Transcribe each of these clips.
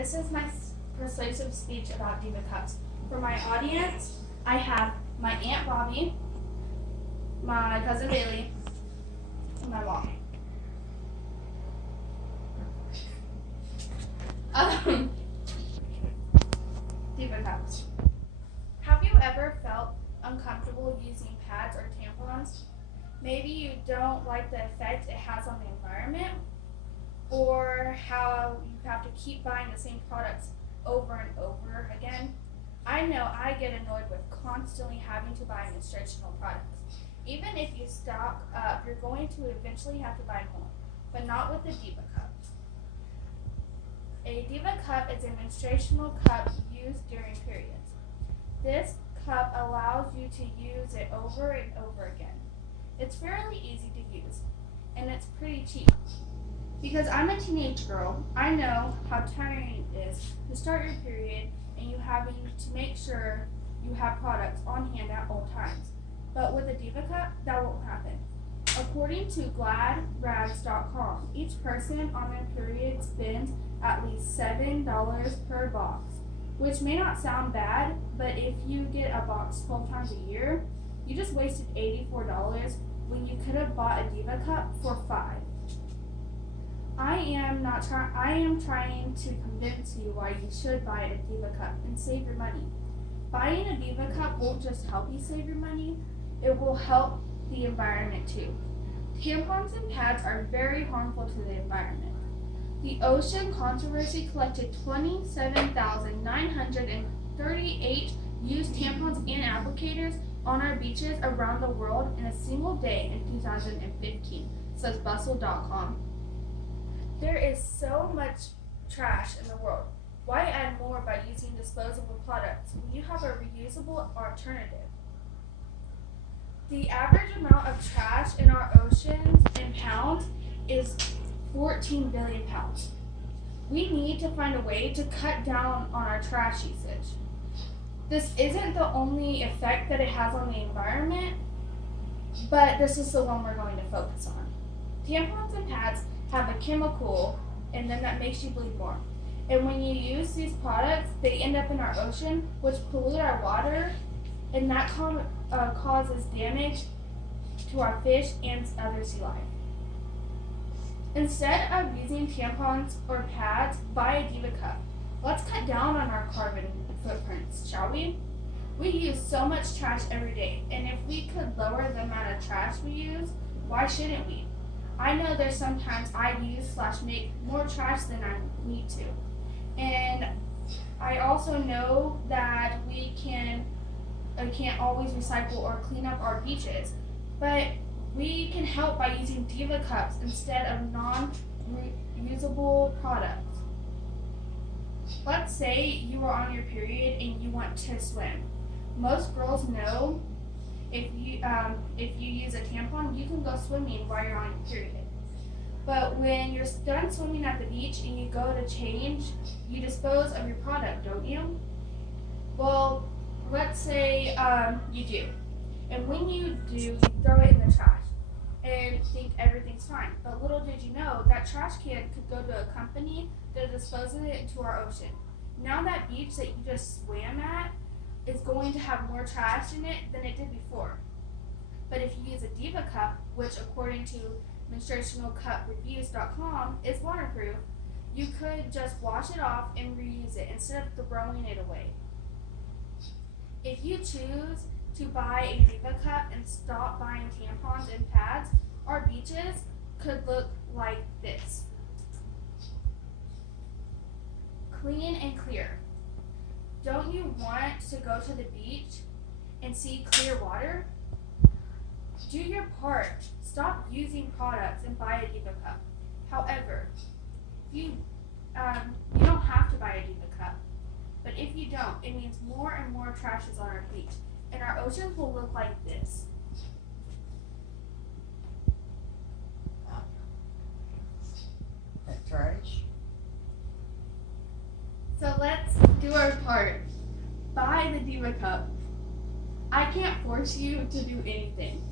this is my persuasive speech about diva cups. For my audience, I have my Aunt Bobby, my cousin Bailey, and my mom. Diva cups. Have you ever felt uncomfortable using pads or tampons? Maybe you don't like the effect it has on the environment, or how you have to keep buying the same products over and over again. I know I get annoyed with constantly having to buy menstruational products. Even if you stock up, you're going to eventually have to buy more, but not with the Diva Cup. A Diva Cup is a menstruational cup used during periods. This cup allows you to use it over and over again. It's fairly easy to use, and it's pretty cheap. Because I'm a teenage girl, I know how tiring it is to start your period and you having to make sure you have products on hand at all times. But with a Diva Cup, that won't happen. According to gladrags.com, each person on their period spends at least $7 per box, which may not sound bad, but if you get a box 12 times a year, you just wasted $84 when you could have bought a Diva Cup for $5. I am trying to convince you why you should buy a Diva Cup and save your money. Buying a Diva Cup won't just help you save your money, it will help the environment too. Tampons and pads are very harmful to the environment. The Ocean Controversy collected 27,938 used tampons and applicators on our beaches around the world in a single day in 2015, says bustle.com. There is so much trash in the world. Why add more by using disposable products when you have a reusable alternative? The average amount of trash in our oceans in pounds is 14 billion pounds. We need to find a way to cut down on our trash usage. This isn't the only effect that it has on the environment, but this is the one we're going to focus on. Tampons and pads have a chemical in them that makes you bleed more. And when you use these products, they end up in our ocean, which pollute our water, and that causes damage to our fish and other sea life. Instead of using tampons or pads, buy a Diva Cup. Let's cut down on our carbon footprints, shall we? We use so much trash every day, and if we could lower the amount of trash we use, why shouldn't we? I know there's sometimes I use/make more trash than I need to. And I also know that we can't always recycle or clean up our beaches, but we can help by using Diva Cups instead of non-reusable products. Let's say you are on your period and you want to swim. Most girls know if you use a tampon, you can go swimming while you're on your period. But when you're done swimming at the beach and you go to change, you dispose of your product, don't you? Well, let's say you do. And when you do, you throw it in the trash and think everything's fine. But little did you know that trash can could go to a company that disposes it into our ocean. Now that beach that you just swam at is going to have more trash in it than it did before. But if you use a Diva Cup, which according to menstruationalcupreviews.com is waterproof, you could just wash it off and reuse it instead of throwing it away. If you choose to buy a Diva Cup and stop buying tampons and pads, our beaches could look like this. Clean and clear. Don't you want to go to the beach and see clear water? Do your part. Stop using products and buy a Diva Cup. However, you don't have to buy a Diva Cup. But if you don't, it means more and more trash is on our beach, and our oceans will look like this. That trash. So let's do our part. Buy the Diva Cup. I can't force you to do anything.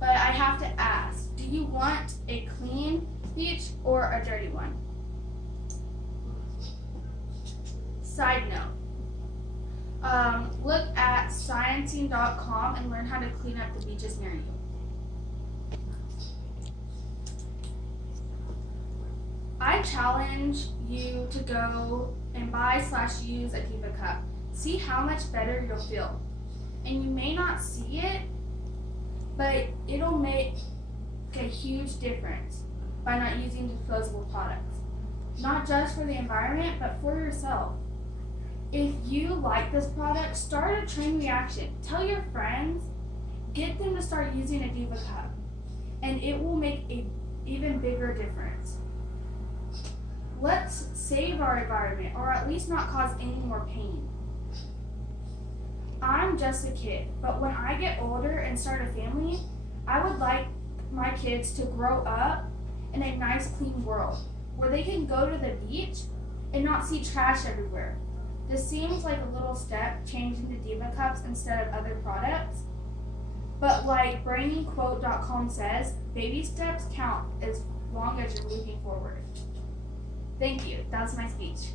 But I have to ask, do you want a clean beach or a dirty one? Side note. Look at sciencing.com and learn how to clean up the beaches near you. I challenge you to go and buy/use a Diva cup. See how much better you'll feel. And you may not see it, but it'll make a huge difference by not using disposable products. Not just for the environment, but for yourself. If you like this product, start a chain reaction. Tell your friends, get them to start using a Diva cup, and it will make an even bigger difference. Let's save our environment, or at least not cause any more pain. I'm just a kid, but when I get older and start a family, I would like my kids to grow up in a nice, clean world where they can go to the beach and not see trash everywhere. This seems like a little step, changing to Diva cups instead of other products. But like brainingquote.com says, baby steps count as long as you're moving forward. Thank you. That's my speech.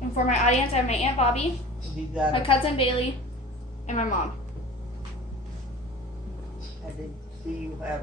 And for my audience, I have my Aunt Bobby, You got my it. cousin Bailey, and my mom. And then do you have